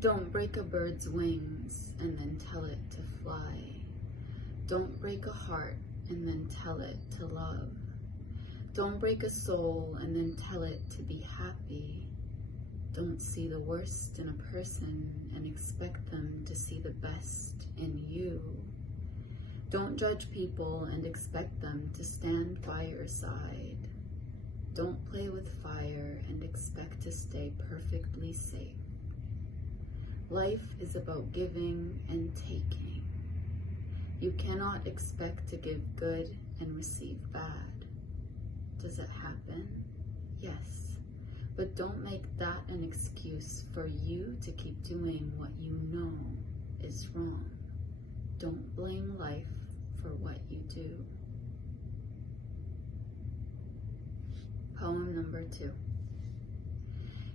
Don't break a bird's wings and then tell it to fly. Don't break a heart and then tell it to love. Don't break a soul and then tell it to be happy. Don't see the worst in a person and expect them to see the best in you. Don't judge people and expect them to stand by your side. Don't play with fire and expect to stay perfectly safe. Life is about giving and taking. You cannot expect to give good and receive bad. Does it happen? Yes. But don't make that an excuse for you to keep doing what you know is wrong. Don't blame life for what you do. Poem number 2.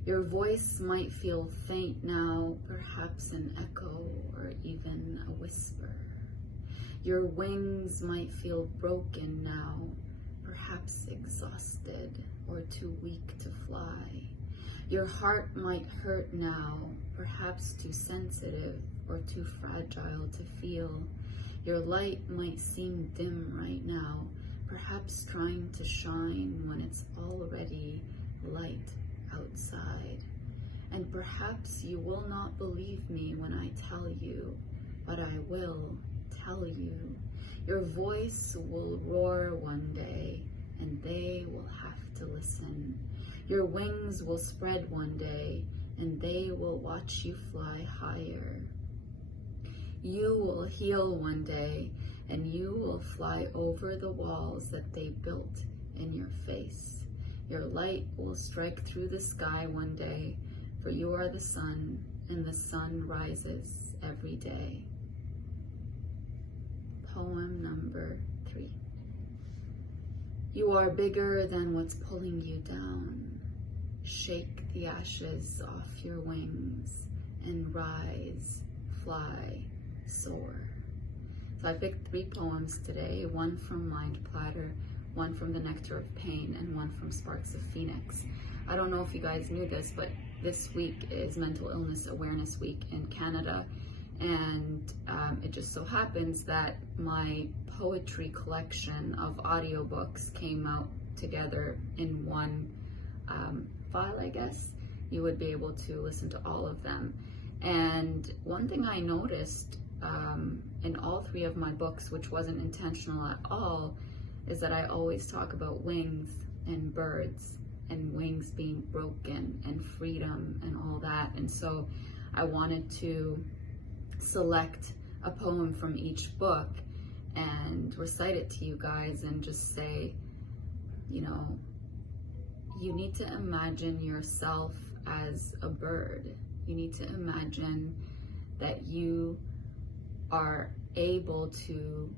Your voice might feel faint now, perhaps an echo or even a whisper. Your wings might feel broken now, perhaps exhausted or too weak to fly. Your heart might hurt now, perhaps too sensitive or too fragile to feel. Your light might seem dim right now, perhaps trying to shine when it's already light outside. And perhaps you will not believe me when I tell you, but I will tell you. Your voice will roar one day, and they will have to listen. Your wings will spread one day, and they will watch you fly higher. You will heal one day, and you will fly over the walls that they built in your face. Your light will strike through the sky one day, for you are the sun, and the sun rises every day. Poem number 3. You are bigger than what's pulling you down. Shake the ashes off your wings and rise, fly, soar. So I picked 3 poems today, one from Platter, one from the Nectar of Pain, and one from Sparks of Phoenix. I don't know if you guys knew this, but this week is Mental Illness Awareness Week in Canada, and it just so happens that my poetry collection of audiobooks came out together in one file, I guess. You would be able to listen to all of them. And one thing I noticed in all 3 of my books, which wasn't intentional at all, is that I always talk about wings and birds and wings being broken and freedom and all that. And so I wanted to select a poem from each book and recite it to you guys and just say, you know, you need to imagine yourself as a bird. You need to imagine that you are able to,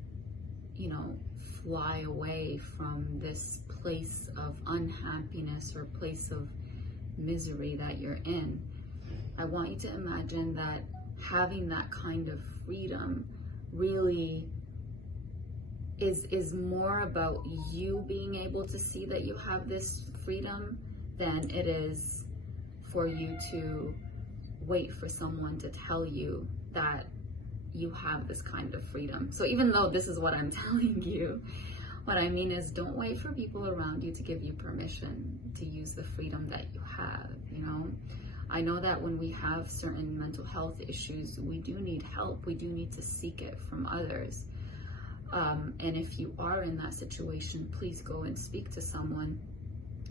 you know, fly away from this place of unhappiness or place of misery that you're in. I want you to imagine that having that kind of freedom really is more about you being able to see that you have this freedom than it is for you to wait for someone to tell you that you have this kind of freedom. So even though this is what I'm telling you, what I mean is don't wait for people around you to give you permission to use the freedom that you have, you know? I know that when we have certain mental health issues, we do need help. We do need to seek it from others. And if you are in that situation, please go and speak to someone.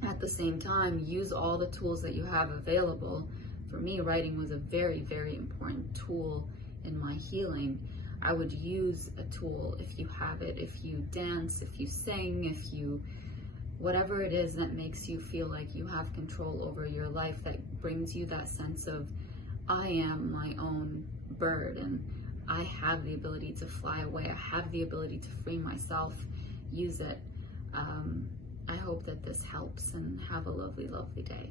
At the same time, use all the tools that you have available. For me, writing was a very, very important tool in my healing. I would use a tool if you have it, if you dance, if you sing, if you, whatever it is that makes you feel like you have control over your life, that brings you that sense of, I am my own bird and I have the ability to fly away. I have the ability to free myself. Use it. I hope that this helps, and have a lovely, lovely day.